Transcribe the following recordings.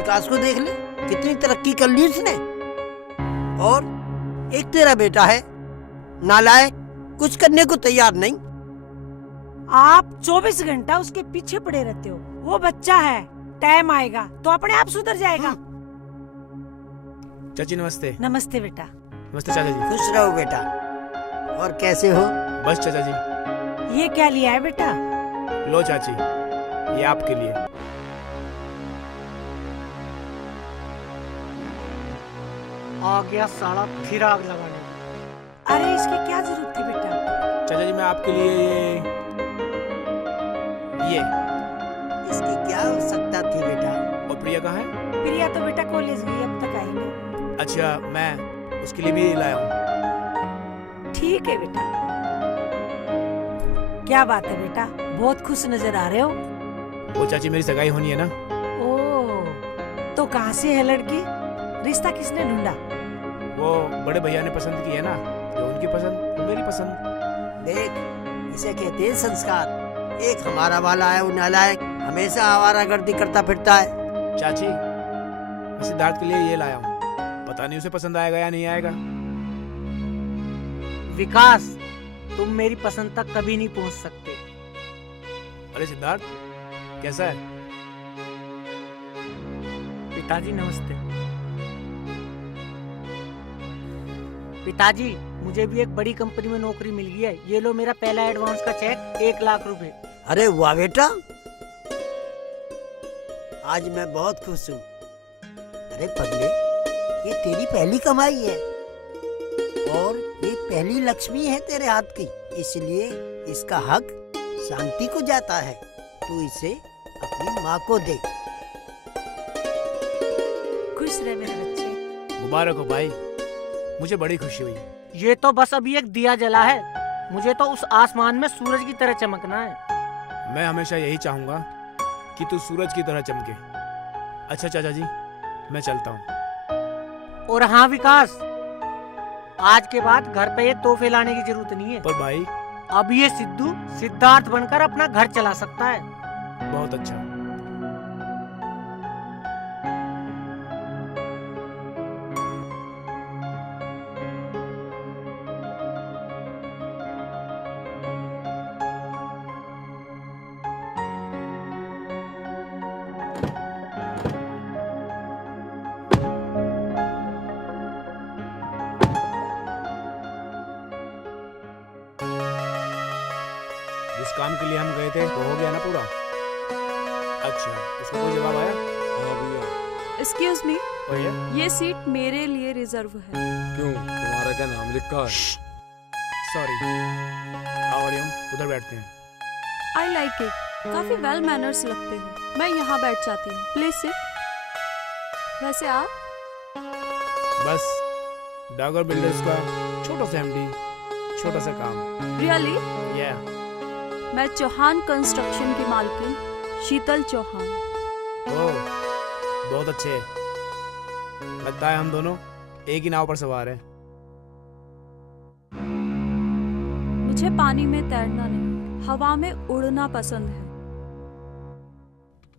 विकास को देख ले, कितनी तरक्की कर ली उसने। और एक तेरा बेटा है नालायक, कुछ करने को तैयार नहीं। आप 24 घंटा उसके पीछे पड़े रहते हो। वो बच्चा है, टाइम आएगा तो अपने आप सुधर जाएगा। चाची नमस्ते। नमस्ते बेटा। नमस्ते चाचा जी। खुश रहो बेटा। और कैसे हो? बस चाचा जी। ये क्या लिया है बेटा? लो चाची, ये आपके लिए। आ गया साला फिर आग लगाने। अरे इसकी क्या जरूरत थी बेटा? चाचा जी मैं आपके लिए ये इसकी क्या आवश्यकता थी बेटा? और प्रिया कहाँ है? प्रिया तो बेटा कॉलेज गई, अब तक आई नहीं। अच्छा, मैं उसके लिए भी लाया हूँ। ठीक है बेटा। क्या बात है बेटा, बहुत खुश नजर आ रहे हो। वो चाची मेरी सगाई होनी है ना। ओह, तो कहाँ से है लड़की? रिश्ता किसने ढूंढा? वो बड़े भैया ने पसंद की है ना, जो उनकी पसंद वो मेरी पसंद। देख, इसे कहते हैं संस्कार। एक हमारा वाला है वो नालायक, हमेशा आवारागर्दी करता फिरता है। चाची मैं सिद्धार्थ के लिए ये लाया हूँ, पता नहीं उसे पसंद आएगा या नहीं आएगा। विकास, तुम मेरी पसंद तक कभी नहीं पहुंच सकते। अरे सिद्धार्थ कैसा है? पिताजी नमस्ते। पिताजी, मुझे भी एक बड़ी कंपनी में नौकरी मिल गई है। ये लो मेरा पहला एडवांस का चेक, 1 लाख रुपए। अरे वाह बेटा, आज मैं बहुत खुश हूँ। अरे पगले, ये तेरी पहली कमाई है और ये पहली लक्ष्मी है तेरे हाथ की, इसलिए इसका हक शांति को जाता है। तू इसे अपनी माँ को दे। खुश रहे मेरे बच्चे। मुबारक हो भाई, मुझे बड़ी खुशी हुई। ये तो बस अभी एक दिया जला है, मुझे तो उस आसमान में सूरज की तरह चमकना है। मैं हमेशा यही चाहूंगा कि तू सूरज की तरह चमके। अच्छा चाचा जी, मैं चलता हूँ। और हाँ विकास, आज के बाद घर पे ये तोहफे लाने की जरूरत नहीं है। पर भाई, अब ये सिद्धू सिद्धार्थ बनकर अपना घर चला सकता है। बहुत अच्छा। जिस काम के लिए हम गए थे वो हो गया ना पूरा? अच्छा, उसका कोई जवाब आया? हाँ भैया। एक्सक्यूज मी, और ये सीट मेरे लिए रिजर्व है। क्यों, तुम्हारा क्या नाम लिखा है? सॉरी, आओ आर्यम, उधर बैठते हैं। आई लाइक इट, काफी वेल मैनर्स लगते हो। मैं यहाँ बैठ जाती हूँ, प्लीज सिट। वैसे आप? बस डागर बिल्डर्स का छोटा सा एमडी, छोटा सा काम। रियली? या मैं चौहान कंस्ट्रक्शन की मालकिन शीतल चौहान। ओह, बहुत अच्छे। लगता है हम दोनों एक ही नाव पर सवार हैं। मुझे पानी में तैरना नहीं, हवा में उड़ना पसंद है।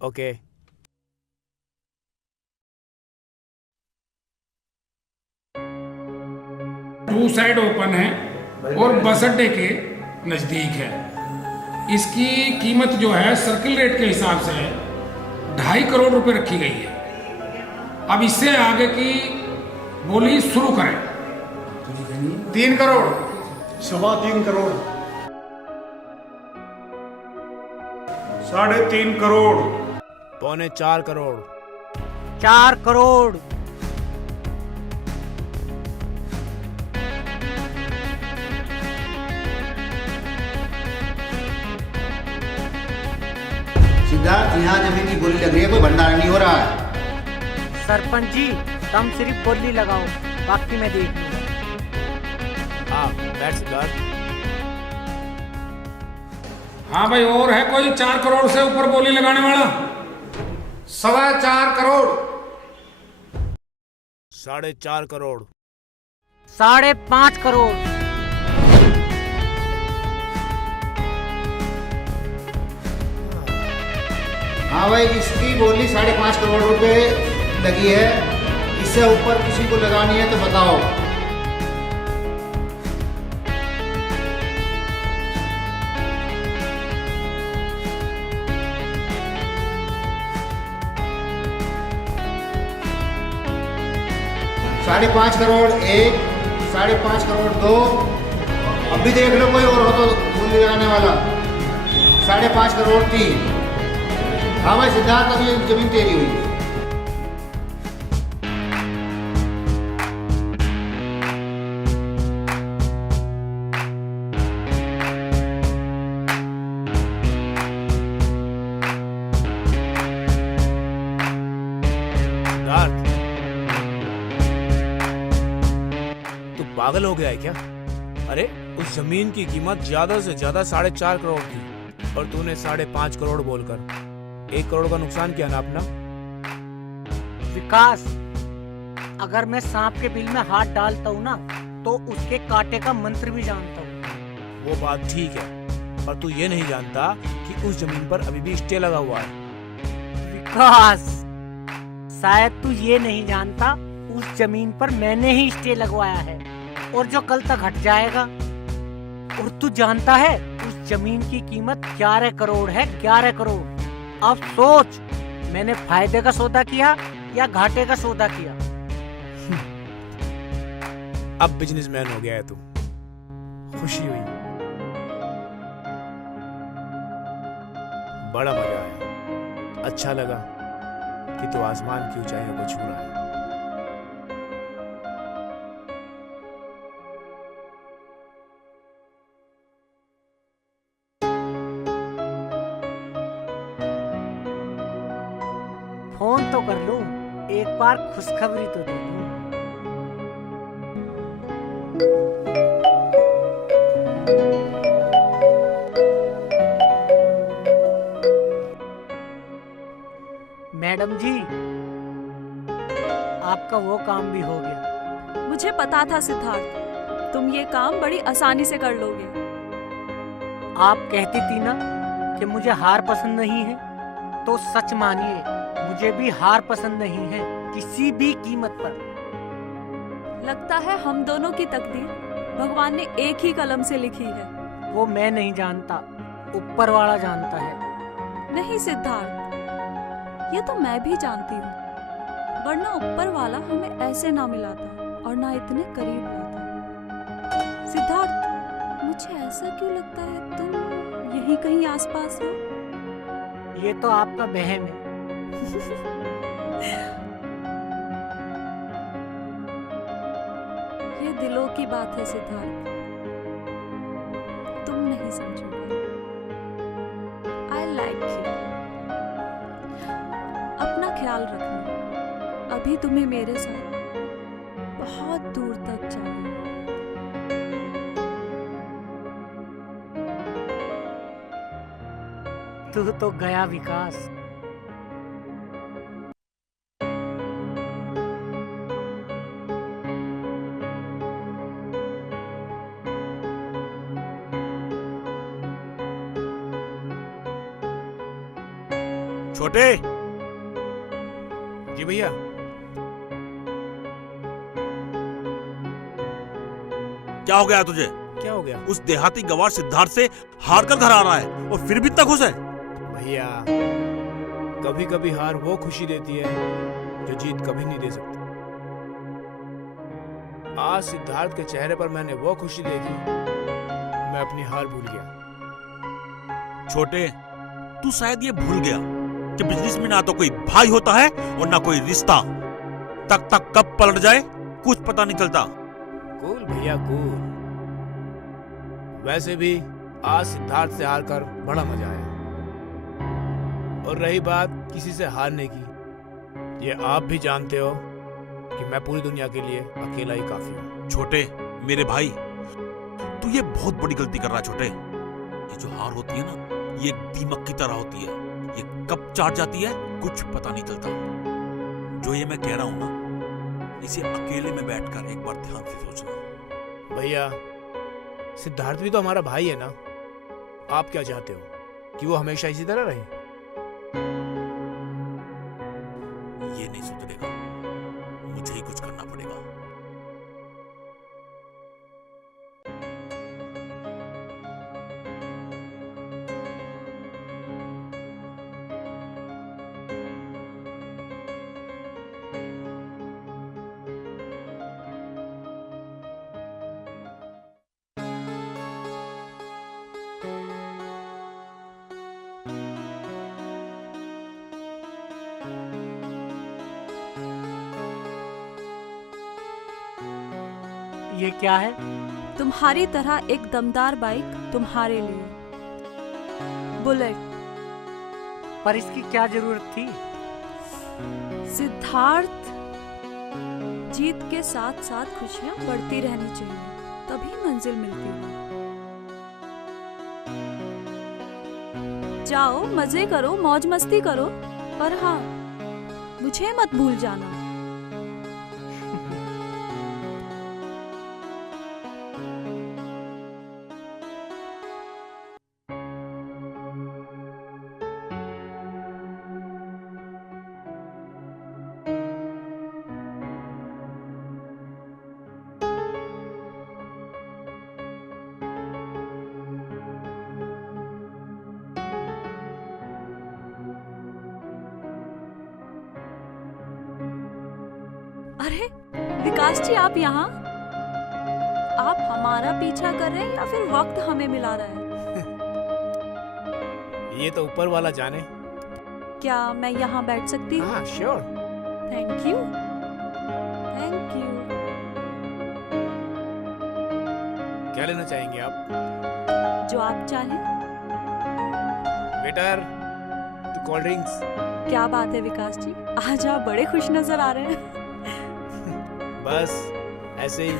ओके। टू साइड ओपन है और बस अड्डे के नज़दीक है। इसकी कीमत जो है सर्किल रेट के हिसाब से 2.5 करोड़ रुपए रखी गई है। अब इससे आगे की बोली शुरू करें। 3 करोड़, 3.25 करोड़, 3.5 करोड़, 3.25 करोड़, 4 करोड़, सिद्धार्थ, यहाँ जमीन की बोली लग रही है, कोई भंडारा नहीं हो रहा है। सरपंच जी, तुम सिर्फ बोली लगाओ, बाकी मैं देख लूंगा। हाँ बैठ सिद्धार्थ। हाँ भाई, और है कोई 4 करोड़ से ऊपर बोली लगाने वाला? 4.25 करोड़, 4.5 करोड़, 5.5 करोड़, हाँ भाई, इसकी बोली 5.5 करोड़ रुपए लगी है, इससे ऊपर किसी को लगानी है तो बताओ। ₹5.5 करोड़ 1, ₹5.5 करोड़ 2। अब भी देख लो कोई और हो तो बोली लगाने वाला। ₹5.5 करोड़ 3। हाँ भाई सिद्धार्थ, अभी ये जमीन तेरी हुई है। सिद्धार्थ, तू पागल हो गया है क्या? अरे उस जमीन की कीमत ज्यादा से ज्यादा 4.5 करोड़ थी और तूने 5.5 करोड़ बोलकर 1 करोड़ का नुकसान किया ना अपना। विकास, अगर मैं सांप के बिल में हाथ डालता हूँ ना तो उसके कांटे का मंत्र भी जानता हूँ। वो बात ठीक है, पर तू ये नहीं जानता कि उस जमीन पर अभी भी स्टे लगा हुआ है। विकास, शायद तू ये नहीं जानता उस जमीन पर मैंने ही स्टे लगवाया है और जो कल तक हट जाएगा। और तू जानता है उस जमीन की कीमत 11 करोड़ है, 11 करोड़। अब सोच, मैंने फायदे का सौदा किया या घाटे का सौदा किया। अब बिजनेसमैन हो गया है तू। खुशी हुई, बड़ा मजा आया। अच्छा लगा कि तू आसमान की ऊंचाइयों को छू रहा है। फोन तो कर लूं, एक बार खुशखबरी तो दे दूं। मैडम जी, आपका वो काम भी हो गया। मुझे पता था सिद्धार्थ, तुम ये काम बड़ी आसानी से कर लोगे। आप कहती थी ना कि मुझे हार पसंद नहीं है, तो सच मानिए मुझे भी हार पसंद नहीं है, किसी भी कीमत पर। लगता है हम दोनों की तकदीर भगवान ने एक ही कलम से लिखी है। वो मैं नहीं जानता, ऊपर वाला जानता है। नहीं सिद्धार्थ, ये तो मैं भी जानती हूँ, वरना ऊपर वाला हमें ऐसे ना मिलाता और ना इतने करीब लाता। सिद्धार्थ, मुझे ऐसा क्यों लगता है तुम यहीं कहीं आसपास हो? ये तो आपका वहम है। ये दिलों की बात है सिद्धार्थ, तुम नहीं समझोगे। I like you. अपना ख्याल रखना, अभी तुम्हें मेरे साथ बहुत दूर तक जाना है। तू तो गया विकास। छोटे। जी भैया। क्या हो गया तुझे? क्या हो गया? उस देहाती गवार सिद्धार्थ से हार कर घर आ रहा है और फिर भी इतना खुश है। भैया, कभी कभी हार वो खुशी देती है जो जीत कभी नहीं दे सकती। आज सिद्धार्थ के चेहरे पर मैंने वो खुशी देखी, मैं अपनी हार भूल गया। छोटे, तू शायद ये भूल गया कि बिजनेस में ना तो कोई भाई होता है और ना कोई रिश्ता। तक कब पलट जाए कुछ पता नहीं चलता। कूल भैया कूल। वैसे भी आज सिद्धार्थ से हार कर बड़ा मजा आया। और रही बात किसी से हारने की, ये आप भी जानते हो कि मैं पूरी दुनिया के लिए अकेला ही काफी हूँ। छोटे मेरे भाई, तू ये बहुत बड़ी गलती कर रहा है। छोटे, ये जो हार होती है ना, ये एक दीमक की तरह होती है। ये कब चाट जाती है कुछ पता नहीं चलता। जो ये मैं कह रहा हूं ना, इसे अकेले में बैठकर एक बार ध्यान से सोचना। भैया, सिद्धार्थ भी तो हमारा भाई है ना। आप क्या चाहते हो कि वो हमेशा इसी तरह रहे? ये नहीं सुधरेगा। ये क्या है? तुम्हारी तरह एक दमदार बाइक तुम्हारे लिए, बुलेट। पर इसकी क्या जरूरत थी? सिद्धार्थ, जीत के साथ साथ खुशियां बढ़ती रहनी चाहिए, तभी मंजिल मिलती है। जाओ मजे करो, मौज मस्ती करो, पर हाँ मुझे मत भूल जाना। अरे विकास जी, आप यहाँ? आप हमारा पीछा कर रहे हैं या फिर वक्त हमें मिला रहा है? ये तो ऊपर वाला जाने। क्या मैं यहाँ बैठ सकती हूँ? हाँ sure. Thank you, thank you. क्या लेना चाहेंगे आप? जो आप चाहें। Waiter, 2 cold drinks. क्या बात है विकास जी, आज आप बड़े खुश नजर आ रहे हैं। बस ऐसे ही।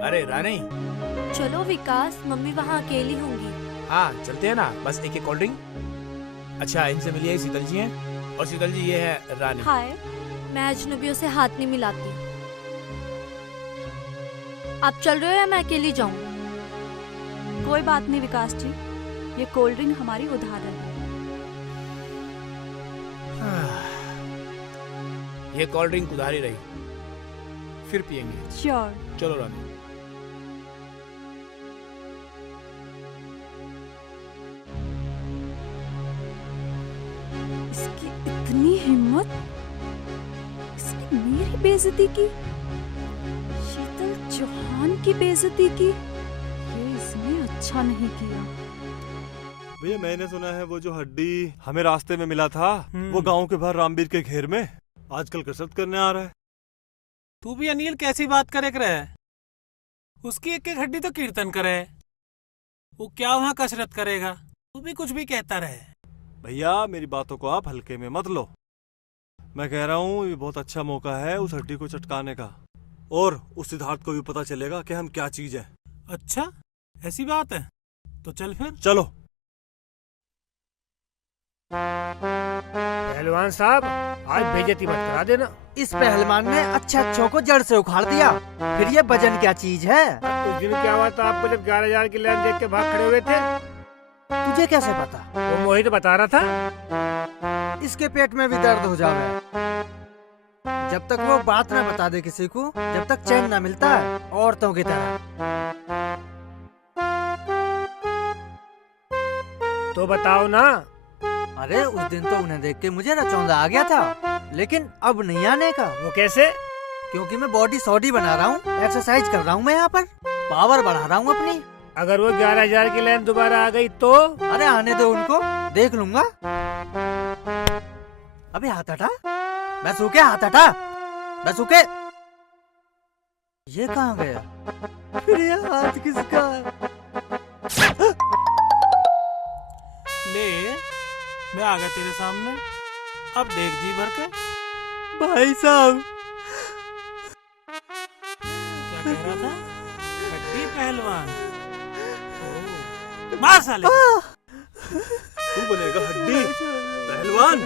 अरे रानी, चलो विकास, मम्मी वहाँ अकेली होंगी। हाँ चलते हैं ना, बस एक कोल्ड ड्रिंक। अच्छा, इनसे मिलिए, शीतल जी हैं, और शीतल जी ये है रानी। हाय। मैं अजनबियों से हाथ नहीं मिलाती। आप चल रहे हो या मैं अकेली जाऊँ? कोई बात नहीं विकास जी, ये कोल्ड ड्रिंक हमारी उधार है। ये कोल्ड ड्रिंक उधारी रही, फिर पियेंगे। श्योर। चलो रानी। इसकी इतनी हिम्मत, इसने मेरी बेइज्जती की, शीतल चौहान की बेइज्जती की। ये इसने अच्छा नहीं किया। भैया मैंने सुना है वो जो हड्डी हमें रास्ते में मिला था, वो गांव के बाहर रामवीर के घेर में आजकल कसरत करने आ रहा है। तू भी अनिल कैसी बात करे रहे? उसकी एक एक हड्डी तो कीर्तन करे, वो क्या वहाँ कसरत करेगा? तू भी कुछ भी कहता रहे। भैया मेरी बातों को आप हल्के में मत लो। मैं कह रहा हूँ ये बहुत अच्छा मौका है उस हड्डी को चटकाने का, और उस सिद्धार्थ को भी पता चलेगा कि हम क्या चीज है। अच्छा ऐसी बात है, तो चल फिर। चलो। पहलवान साहब, आज बेइज्जती मत करा देना। इस पहलवान ने अच्छों को जड़ से उखाड़ दिया, फिर ये वजन क्या चीज है? उस दिन क्या हुआ था आपको जब 11,000 की लाइन देख के भाग खड़े हुए थे? तुझे कैसे पता? वो मोहित बता रहा था। इसके पेट में भी दर्द हो जावे। जब तक वो बात ना बता दे किसी को, जब तक चैन ना मिलता है, औरतों की तरह। तो बताओ ना। अरे उस दिन तो उन्हें देख के मुझे रचौंधा आ गया था, लेकिन अब नहीं आने का। वो कैसे? क्योंकि मैं बॉडी सॉडी बना रहा हूँ, एक्सरसाइज कर रहा हूँ, मैं यहाँ पर पावर बढ़ा रहा हूँ अपनी। अगर वो 11,000 की लाइन दोबारा आ गई तो? अरे आने दो उनको, देख लूंगा। अबे हाथ हटा, बैसूके हाथ हटा, बैसूके। ये कहाँ गया? फिर ये हाथ किसका? ले, मैं आ गया तेरे सामने, अब देख जी भर के। भाई साहब, क्या कह रहा था? हड्डी पहलवान। मार साले। तू बनेगा हड्डी पहलवान।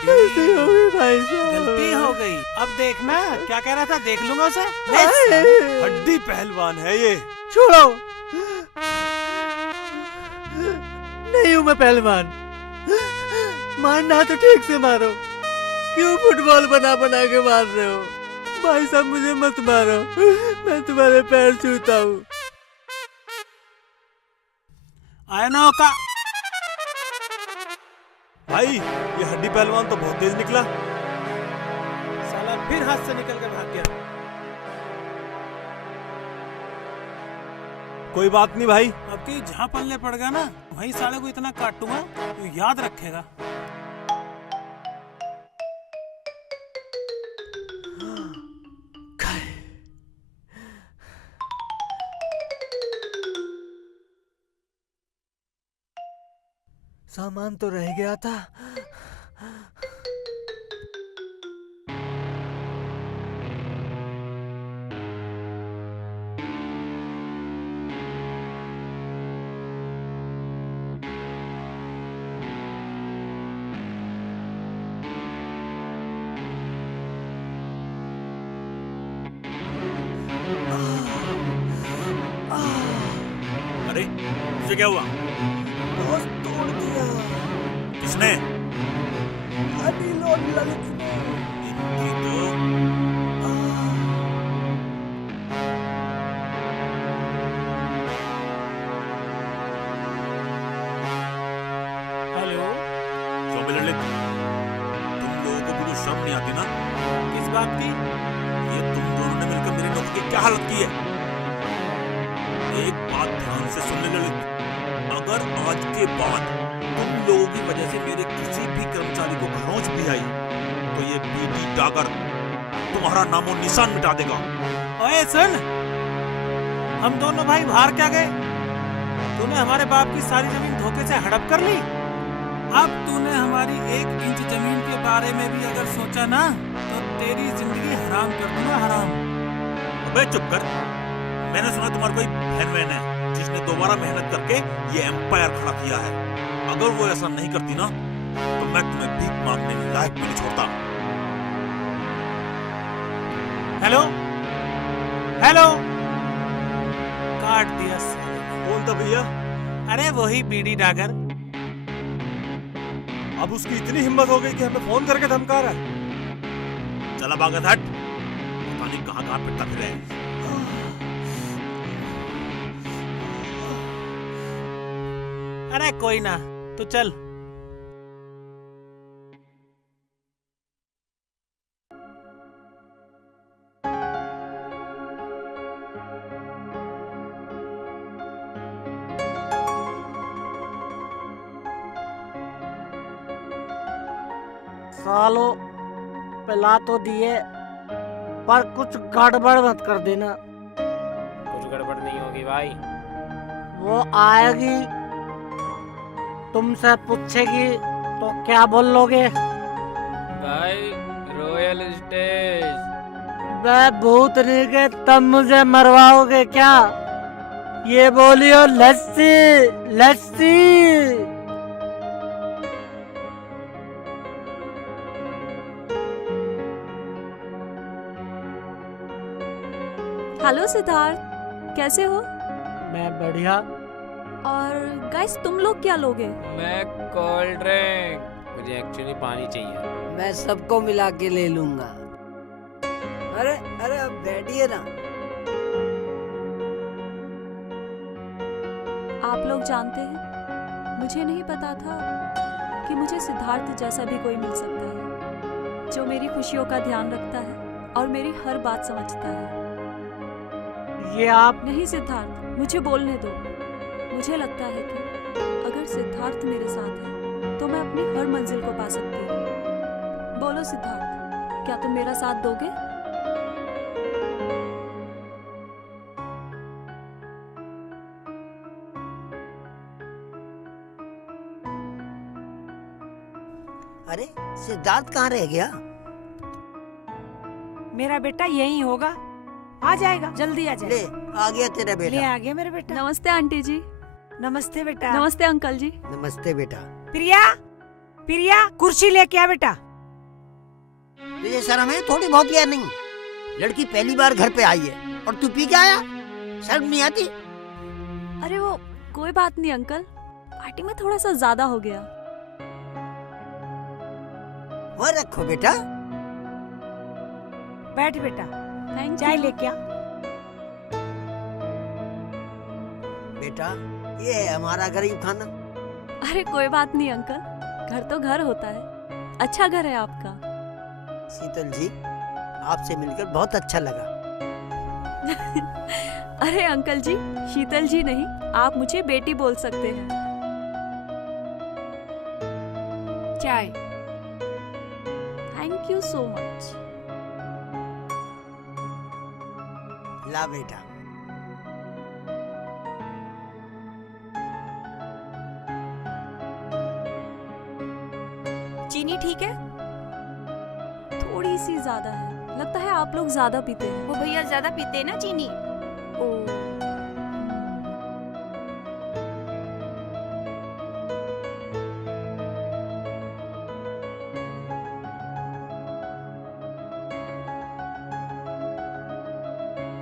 गलती हो गई भाई साहब, गलती हो गई। अब देखना, क्या कह रहा था? देख लूंगा उसे। हड्डी पहलवान है ये। छोड़ो, नहीं हूँ मैं पहलवान। मारना तो ठीक से मारो, क्यों फुटबॉल बना बना के मार रहे हो? भाई साहब मुझे मत मारो, मैं तुम्हारे पैर छूता हूँ। आया ना का भाई, ये हड्डी पहलवान तो बहुत तेज निकला। साला फिर हाथ से निकल कर भाग गया। कोई बात नहीं भाई, अब की जहाँ पल्ले पड़ गया ना, वहीं साले को इतना काटूंगा तो याद रखेगा। सामान तो रह गया था। अरे तुझे क्या हुआ? बॉस तोड़ दिया किसने? अनिल और ललित ने। इनकी तो हेलो, चौबे ललित, तुम लोगों को बिल्कुल शर्म नहीं आती ना? किस बात की? ये तुम दोनों ने मिलकर मेरे नौकर की क्या हालत की है? एक बात ध्यान से सुन ले ललित, अगर आज के बाद तुम लोगों की वजह से मेरे किसी भी कर्मचारी को खरोंच भी आई तो ये बीडी डागर तुम्हारा नामो निशान मिटा देगा। ओए सुन, हम दोनों भाई बाहर क्या गए? तूने हमारे बाप की सारी जमीन धोखे से हड़प कर ली। अब तूने हमारी 1 इंच जमीन के बारे में भी अगर सोचा ना तो तेरी जिंदगी हराम कर दूंगा, हराम। अबे चुप कर। मैंने सुना तुम्हारी कोई बहन वहन है जिसने दोबारा मेहनत करके ये एम्पायर खड़ा किया है। अगर वो ऐसा नहीं करती ना तो मैं तुम्हें भीख मांगने में लायक भी नहीं छोड़ता। हेलो हेलो, काट दिया साले ने। कौन था भैया? अरे वही बीडी डागर। अब उसकी इतनी हिम्मत हो गई कि हमें फोन करके धमका रहा है। चला भागत हट, पता नहीं कहाँ कहाँ पिटता फिरे है। अरे कोई ना, तो चल। सालो पिला तो दिए, पर कुछ गड़बड़ मत कर देना। कुछ गड़बड़ नहीं होगी भाई। वो आएगी, तुमसे पूछेगी तो क्या बोलोगे? भाई रॉयल स्टेज। मैं भूतनी के तब मुझे मरवाओगे क्या? ये बोलियो लस्सी लस्सी। हेलो सिद्धार्थ, कैसे हो? मैं बढ़िया। और गाइस तुम लोग क्या लोगे? मैं कोल्ड ड्रिंक, मुझे एक्चुअली पानी चाहिए। मैं सबको मिला के ले लूंगा। अरे अरे अब बैठिए ना। आप लोग जानते हैं, मुझे नहीं पता था कि मुझे सिद्धार्थ जैसा भी कोई मिल सकता है, जो मेरी खुशियों का ध्यान रखता है और मेरी हर बात समझता है। ये आप नहीं सिद्धार्थ, मुझे बोलने दो। मुझे लगता है कि अगर सिद्धार्थ मेरे साथ है तो मैं अपनी हर मंजिल को पा सकती हूँ। बोलो सिद्धार्थ, क्या तुम मेरा साथ दोगे? अरे सिद्धार्थ कहाँ रह गया? मेरा बेटा यही होगा, आ जाएगा, जल्दी आ ले जाएगा। आ गया तेरा ले बेटा। आ गया मेरा बेटा। नमस्ते आंटी जी। नमस्ते बेटा। नमस्ते अंकल जी। नमस्ते बेटा। प्रिया, प्रिया कुर्सी लेके आ बेटा। तुझे शर्म है थोड़ी बहुत या नहीं? लड़की पहली बार घर पे आई है और तू पी के आया? शर्म नहीं आती? अरे वो कोई बात नहीं अंकल, पार्टी में थोड़ा सा ज्यादा हो गया। वो रखो बेटा। बैठ बेटा, थैंक चाय यू। लेके आ। बेटा ये है हमारा गरीब खाना। अरे कोई बात नहीं अंकल, घर तो घर होता है। अच्छा घर है आपका। शीतल जी, आपसे मिलकर बहुत अच्छा लगा। अरे अंकल जी, शीतल जी नहीं, आप मुझे बेटी बोल सकते हैं। चाय। Thank you so much. ला बेटा। चीनी ठीक है? थोड़ी सी ज्यादा है, लगता है आप लोग ज्यादा पीते हैं। वो भैया ज्यादा पीते हैं ना चीनी। ओ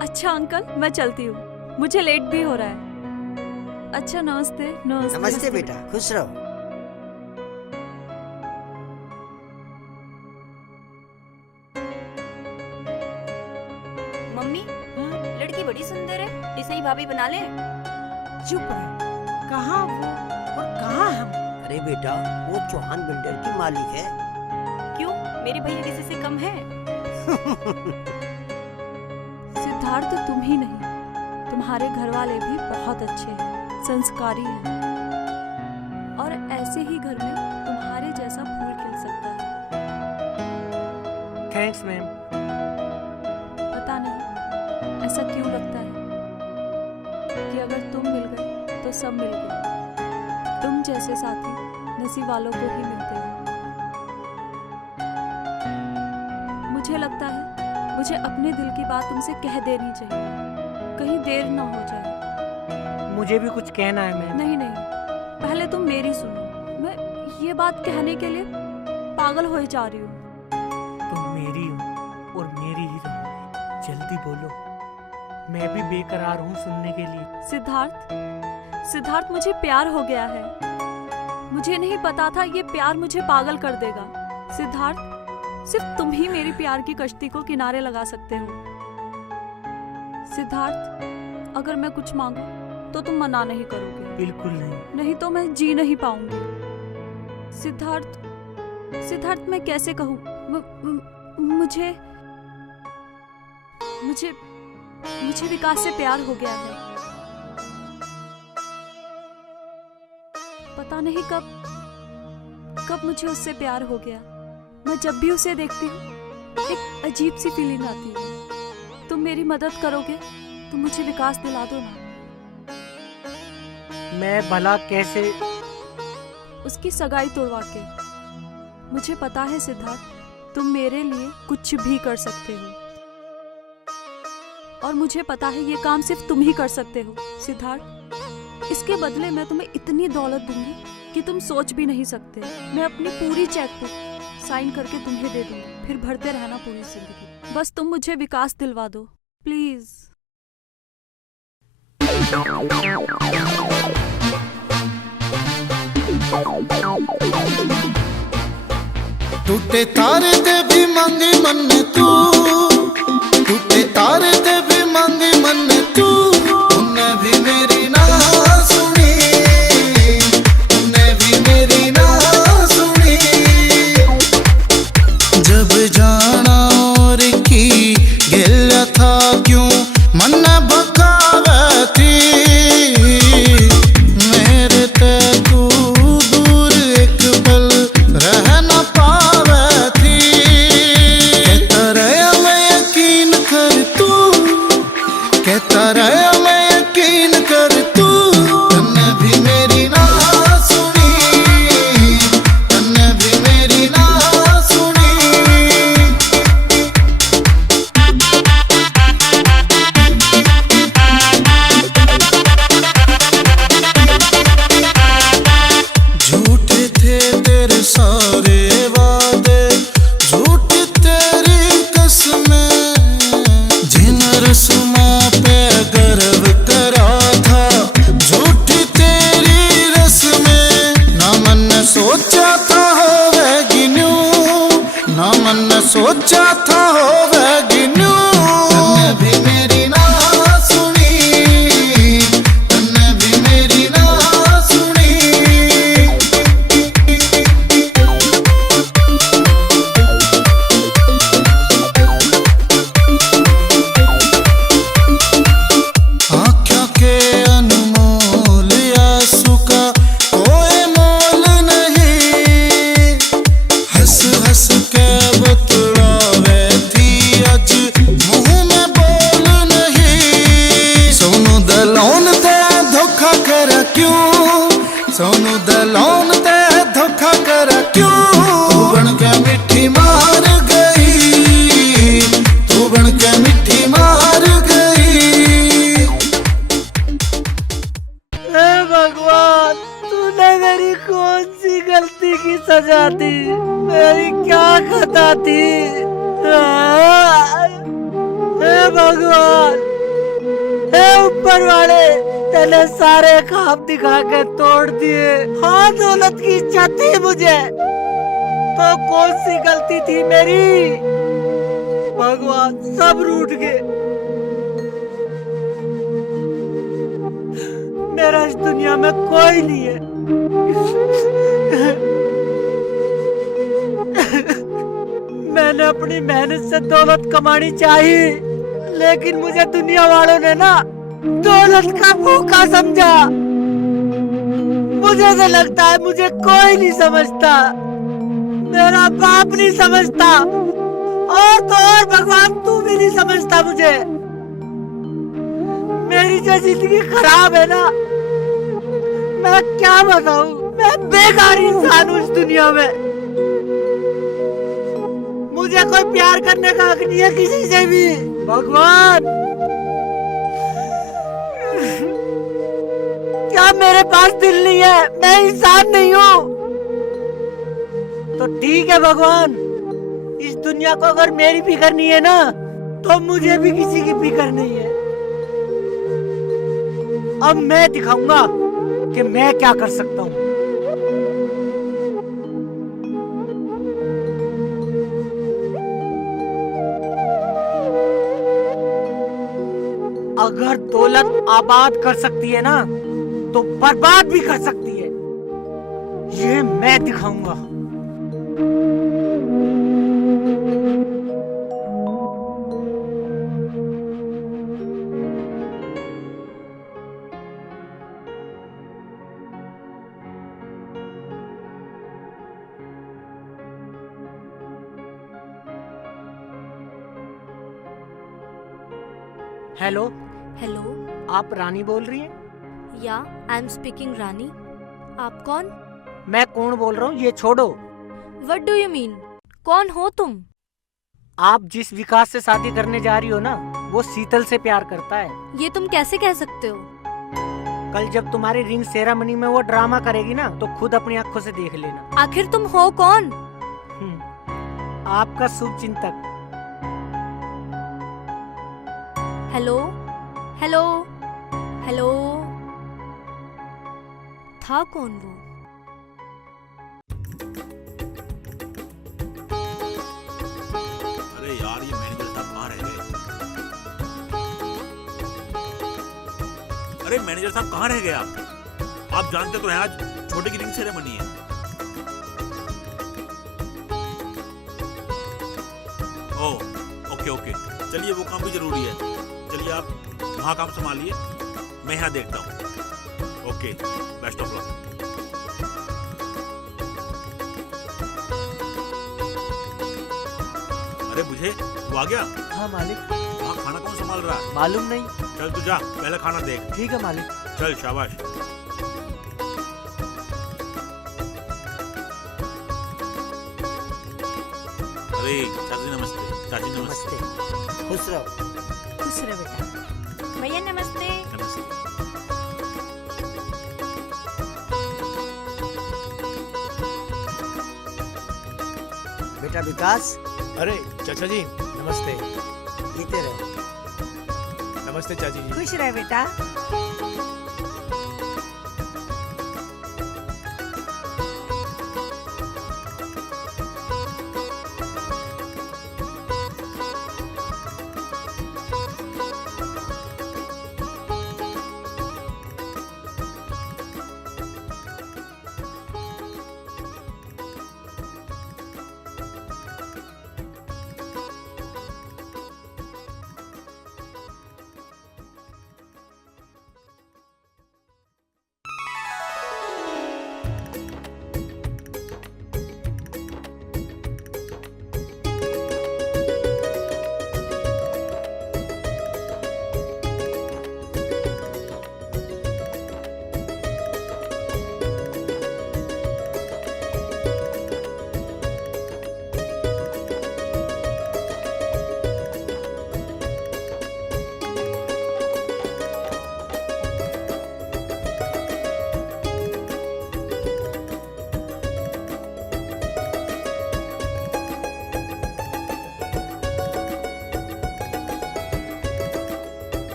अच्छा अंकल, मैं चलती हूँ, मुझे लेट भी हो रहा है। अच्छा नमस्ते। नमस्ते नमस्ते बेटा, खुश रहो। मम्मी, लड़की बड़ी सुंदर है, इसे ही भाभी बना ले। चुप रहे, कहाँ वो और कहाँ हम? अरे बेटा, वो चौहान बिल्डर की मालिक है। क्यों, मेरे भैया किसी से कम है? सिद्धार्थ तुम ही नहीं, तुम्हारे घर वाले भी बहुत अच्छे हैं, संस्कारी हैं, और ऐसे ही घर में तुम्हारे जैसा फूल खिल सकता है। Thanks ma'am. पता नहीं ऐसा क्यों लगता है कि अगर तुम मिल गए तो सब मिल गए। तुम जैसे साथी नसीब वालों को ही मिलते हैं। मुझे लगता है मुझे अपने दिल की बात तुमसे कह देनी चाहिए, कहीं देर ना हो जाए। मुझे भी कुछ कहना है मैम। नहीं नहीं, पहले तुम मेरी सुनो। मैं ये बात कहने के लिए पागल हो जा रही हूँ। तुम मेरी हो और मेरी ही रहोगी। जल्दी बोलो, मैं भी बेकरार हूँ सुनने के लिए। सिद्धार्थ मुझे प्यार हो गया है। मुझे नहीं पता था ये प्यार मुझे पागल कर देगा। सिद्धार्थ, सिर्फ तुम ही मेरी प्यार की कश्ती को किनारे लगा सकते हो। सिद्धार्थ, अगर मैं कुछ मांगू तो तुम मना नहीं करोगे? बिल्कुल नहीं। नहीं तो मैं जी नहीं पाऊंगी। सिद्धार्थ मैं कैसे कहूँ? मुझे मुझे मुझे विकास से प्यार हो गया है। पता नहीं कब मुझे उससे प्यार हो गया। मैं जब भी उसे देखती हूँ एक अजीब सी फीलिंग आती है। तुम मेरी मदद करोगे तो मुझे विकास दिला दो ना। मैं भला कैसे? उसकी सगाई तोड़वा के। मुझे पता है सिद्धार्थ, तुम मेरे लिए कुछ भी कर सकते हो, और मुझे पता है ये काम सिर्फ तुम ही कर सकते हो। सिद्धार्थ, इसके बदले मैं तुम्हें इतनी दौलत दूंगी कि तुम सोच भी नहीं सकते। मैं अपनी पूरी चेकबुक साइन करके तुम्हें दे दूंगी, फिर भरते रहना पूरी जिंदगी। बस तुम मुझे विकास दिलवा दो प्लीज। टूटे तारे दे भी मांगे मन तू, टूटे तारे दे भी मांगे मन तू। तुमने भी मेरी ना सुनी, तुमने भी मेरी ना सुनी। जब जाना और की गिला था क्यों मन बकावे थी। मेरे ते तू दूर एक पल रह न पावे थी। कहता रहा मैं यकीन कर तू, कहता रहा मैं यकीन कर तू। तन्ने भी मेरी ना सुनी, तन्ने भी मेरी ना सुनी। झूठे थे तेरे सारे वादे, झूठी तेरी कसमें। जिन रस्मों पे गर्व करा था, झूठी तेरी रस्में। ना मन ने सोचा था होवेगी न्यू, ना मन ने सोचा था होवेगी न्यू। तन्ने भी मेरी ना सुनी, तन्ने भी मेरी ना सुनी। आँखों के अनमोल आंसू का कोई मोल नहीं। हंस हंस के बतलावे थी, आज मुंह में बोल हे भगवान, हे ऊपर वाले, तेने सारे ख्वाब दिखा के तोड़ दिए। हाँ, दौलत की इच्छा थी मुझे, तो कौन सी गलती थी मेरी? भगवान, सब रूठ गए। मेरा इस दुनिया में कोई नहीं है। मैंने अपनी मेहनत से दौलत कमानी चाहिए, लेकिन मुझे दुनिया वालों ने ना दौलत का भूखा समझा। मुझे तो लगता है मुझे कोई नहीं समझता, मेरा बाप नहीं समझता, और तो और भगवान तू भी नहीं समझता मुझे। मेरी जो जिंदगी खराब है ना, मैं क्या बताऊं, मैं बेकार इंसान हूं इस दुनिया में। मुझे कोई प्यार करने का हक नहीं है किसी से भी। भगवान, क्या मेरे पास दिल नहीं है? मैं इंसान नहीं हूं? तो ठीक है भगवान, इस दुनिया को अगर मेरी फिक्र नहीं है ना, तो मुझे भी किसी की फिक्र नहीं है। अब मैं दिखाऊंगा कि मैं क्या कर सकता हूं। अगर दौलत आबाद कर सकती है ना, तो बर्बाद भी कर सकती है। ये मैं दिखाऊंगा। हेलो। हेलो। आप रानी बोल रही हैं? या, आई एम स्पीकिंग रानी। आप कौन? मैं कौन बोल रहा हूँ ये छोड़ो। What do you mean? कौन हो तुम? आप जिस विकास से शादी करने जा रही हो ना, वो शीतल से प्यार करता है। ये तुम कैसे कह सकते हो? कल जब तुम्हारी रिंग सेरेमनी में वो ड्रामा करेगी ना, तो खुद अपनी आंखों से देख लेना। आखिर तुम हो कौन? आपका शुभ चिंतक। Hello hello hello. था कौन वो? अरे यार, ये मैनेजर साहब कहाँ रह गए? अरे मैनेजर साहब कहाँ रह गए आप जानते तो हैं आज छोटे की रिंग सेरेमनी है। ओह, ओके ओके, चलिए वो काम भी जरूरी है। चलिए आप वहाँ काम संभालिए, मैं यहाँ देखता हूँ। Okay, best of luck. अरे बुझे, तू आ गया? हाँ मालिक। वहाँ खाना कौन संभाल रहा है? मालूम नहीं। चल तू जा, पहले खाना देख। ठीक है मालिक। चल, शाबाश। अरे चाची नमस्ते। चाची नमस्ते। खुश रहो। खुश रहे बेटा। भैया नमस्ते। नमस्ते। बेटा विकास। अरे चाचा जी नमस्ते। जीते रहो। नमस्ते चाची जी। खुश रहे बेटा।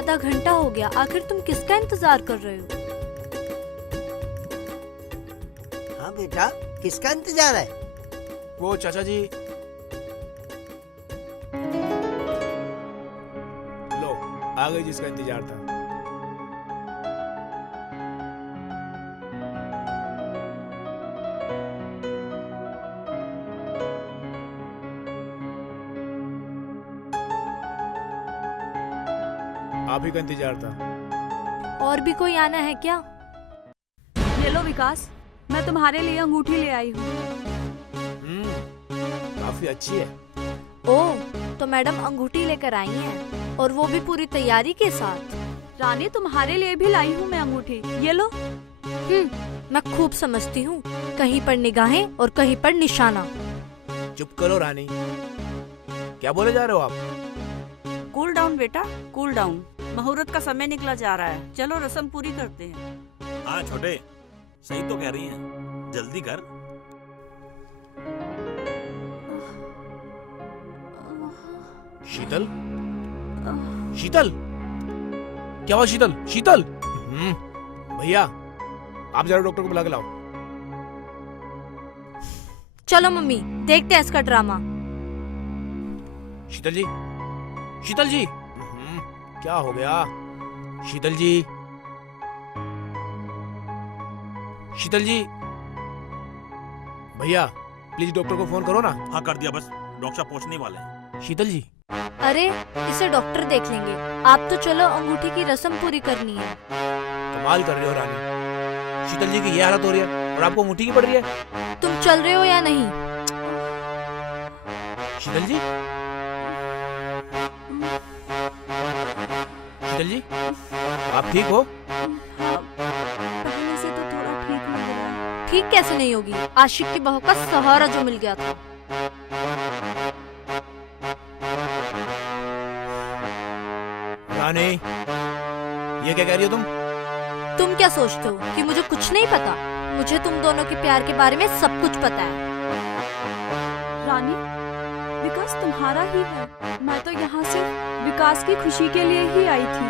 आधा घंटा हो गया, आखिर तुम किसका इंतजार कर रहे हो? हाँ बेटा, किसका इंतजार है? वो चाचा जी। लो, आ गई जिसका इंतजार था। आप ही का इंतजार था। और भी कोई आना है क्या? ये लो विकास, मैं तुम्हारे लिए अंगूठी ले आई हूँ। काफी अच्छी है। ओह, तो मैडम अंगूठी लेकर आई हैं, और वो भी पूरी तैयारी के साथ। रानी, तुम्हारे लिए भी लाई हूँ मैं अंगूठी, ये लो। मैं खूब समझती हूँ, कहीं पर निगाहें और कहीं पर निशाना। चुप करो रानी, क्या बोले जा रहे हो आप? कूल डाउन बेटा, कूल डाउन। मुहूर्त का समय निकला जा रहा है, चलो रस्म पूरी करते हैं। हाँ छोटे, सही तो कह रही हैं, जल्दी कर। शीतल, शीतल, क्या हुआ शीतल? शीतल, भैया आप जरा डॉक्टर को बुला के लाओ। चलो मम्मी, देखते हैं इसका ड्रामा। शीतल जी, शीतल जी, क्या हो गया? शीतल जी, शीतल जी, भैया प्लीज डॉक्टर को फोन करो ना। हाँ कर दिया, बस डॉक्टर पहुंचने वाले हैं। शीतल जी, अरे इसे डॉक्टर देख लेंगे, आप तो चलो, अंगूठी की रस्म पूरी करनी है। कमाल कर रहे हो रानी, शीतल जी की ये हालत हो रही है और आपको अंगूठी की पड़ रही है। तुम चल रहे हो या नहीं? शीतल जी, शीतल जी, आप ठीक हो? पहले से तो थोड़ा ठीक लग रहा है। ठीक कैसे नहीं होगी? आशिक की बहू का सहारा जो मिल गया था। रानी, ये क्या कह रही हो तुम? तुम क्या सोचते हो कि मुझे कुछ नहीं पता? मुझे तुम दोनों के प्यार के बारे में सब कुछ पता है। रानी, विकास तुम्हारा ही है। मैं तो यहाँ से विकास की खुशी के लिए ही आई थी।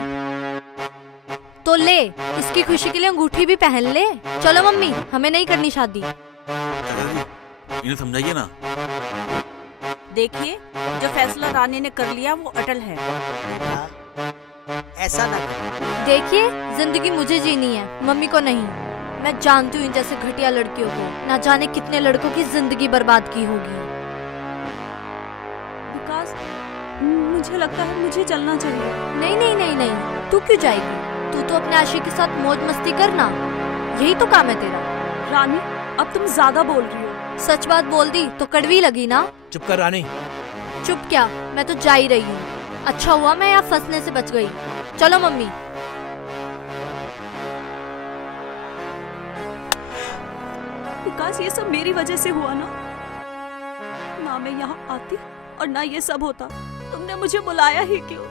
तो ले, इसकी खुशी के लिए अंगूठी भी पहन ले। चलो मम्मी, हमें नहीं करनी शादी। इन्हें समझाइए ना। देखिए, जो फैसला रानी ने कर लिया वो अटल है। ऐसा ना करो। देखिए, जिंदगी मुझे जीनी है, मम्मी को नहीं। मैं जानती हूँ इन जैसे घटिया लड़कियों को, ना जाने कितने लड़कों की जिंदगी बर्बाद की होगी। विकास, मुझे लगता है मुझे चलना चाहिए। नहीं नहीं नहीं नहीं, तू क्यों जाएगी? तू तो अपने आशिक के साथ मौज मस्ती करना, यही तो काम है तेरा। रानी, अब तुम ज्यादा बोल रही हो। सच बात बोल दी तो कड़वी लगी ना? चुप कर रानी। चुप क्या, मैं तो जा ही रही हूँ। अच्छा हुआ मैं यहाँ फंसने से बच गई। चलो मम्मी। विकास, ये सब मेरी वजह से हुआ ना। ना मैं यहाँ आती और ना ये सब होता। तुमने मुझे बुलाया ही क्यों?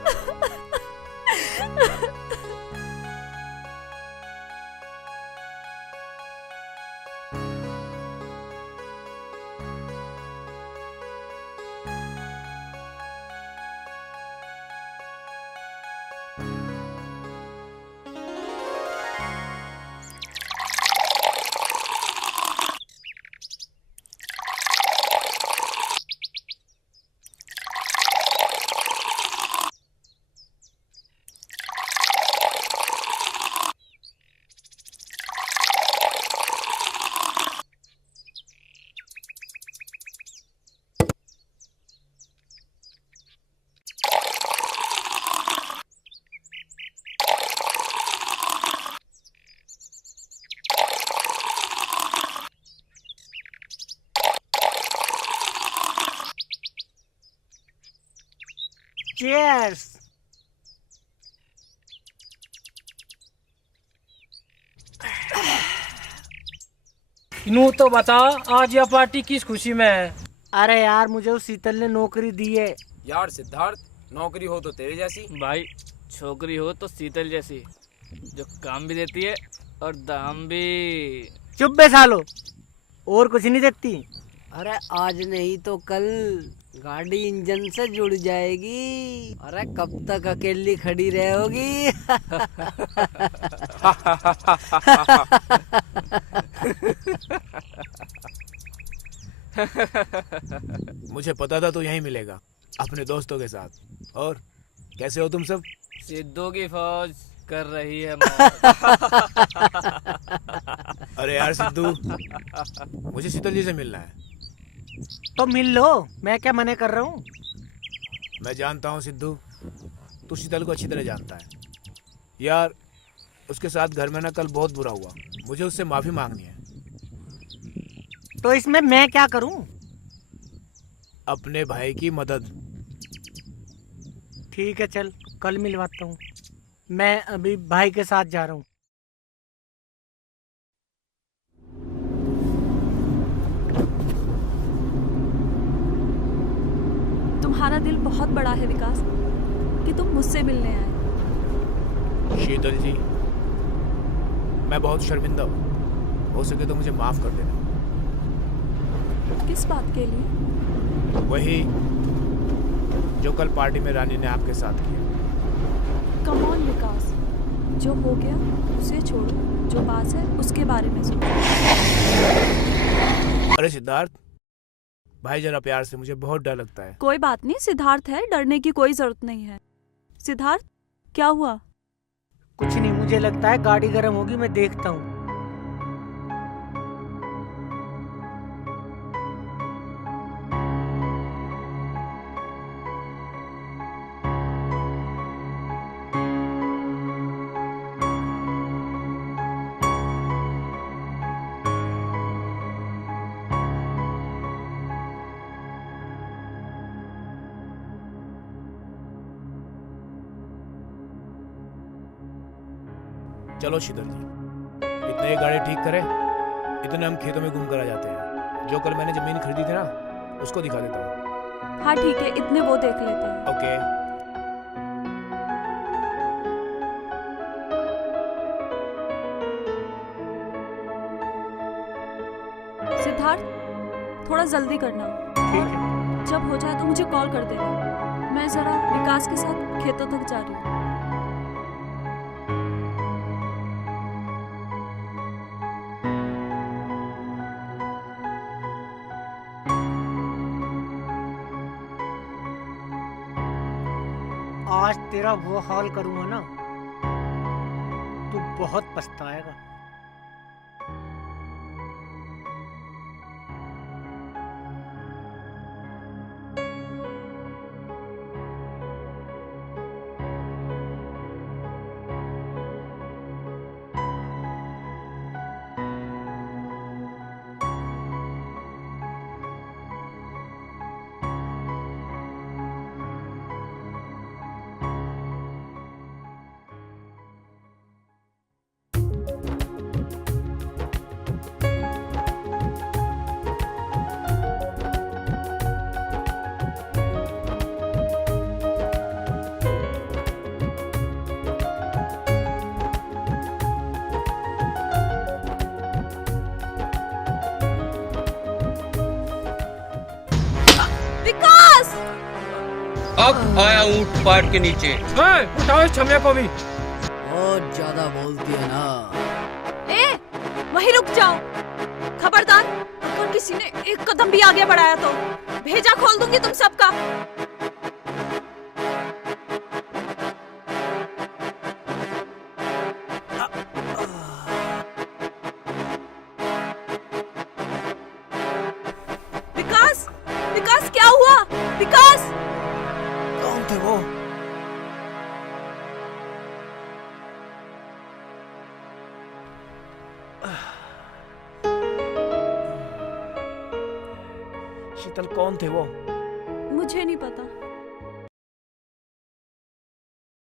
चीयर्स। नू तो बता, आज यह पार्टी किस खुशी में है? अरे यार, मुझे उस शीतल ने नौकरी दी है। यार सिद्धार्थ, नौकरी हो तो तेरे जैसी, भाई छोकरी हो तो शीतल जैसी, जो काम भी देती है और दाम भी। चुप बे सालो, और कुछ नहीं देती। अरे आज नहीं तो कल गाड़ी इंजन से जुड़ जाएगी। अरे कब तक अकेली खड़ी रहोगी? मुझे पता था तू यहीं मिलेगा अपने दोस्तों के साथ। और कैसे हो तुम सब? सिद्धू की फौज कर रही है अरे यार सिद्धू, मुझे शीतल जी से मिलना है। तो मिल लो, मैं क्या मना कर रहा हूँ। मैं जानता हूँ सिद्धू, तू शीतल को अच्छी तरह जानता है। यार उसके साथ घर में ना कल बहुत बुरा हुआ, मुझे उससे माफी मांगनी है। तो इसमें मैं क्या करूँ? अपने भाई की मदद। ठीक है चल, कल मिलवाता हूँ। मैं अभी भाई के साथ जा रहा हूँ। तुम्हारा दिल बहुत बड़ा है विकास कि तुम मुझसे मिलने आए। शीतल जी, मैं बहुत शर्मिंदा हूँ, हो सके तो मुझे माफ कर देना। किस बात के लिए? वही जो कल पार्टी में रानी ने आपके साथ किया। कम ऑन विकास, जो हो गया उसे छोड़ो, जो बात है उसके बारे में सोचो। अरे सिद्धार्थ भाई, जरा प्यार से, मुझे बहुत डर लगता है। कोई बात नहीं सिद्धार्थ है, डरने की कोई जरूरत नहीं है। सिद्धार्थ क्या हुआ? कुछ नहीं, मुझे लगता है गाड़ी गर्म होगी, मैं देखता हूँ। चलो शीतल जी, इतने ये गाड़ी ठीक करे, इतने हम खेतों में घूम कर आ जाते हैं। जो कल मैंने जमीन खरीदी थी ना, उसको दिखा देता हूँ। हाँ ठीक है, इतने वो देख लेते हैं। ओके। सिद्धार्थ थोड़ा जल्दी करना। ठीक है। जब हो जाए तो मुझे कॉल कर देना। मैं जरा विकास के साथ खेतों तक जा रही हूँ। आज तेरा वो हाल करूंगा ना, तू बहुत पछताएगा। विकास! अब आया ऊंट पाट के नीचे। उठाओ इस छमिया को भी। बहुत ज्यादा बोलती है ना। ए, वहीं रुक जाओ। खबरदार, अगर किसी ने एक कदम भी आगे बढ़ाया तो भेजा खोल दूंगी तुम सबका। विकास, विकास क्या हुआ? विकास! कौन थे वो? शीतल, कौन थे वो? मुझे नहीं पता।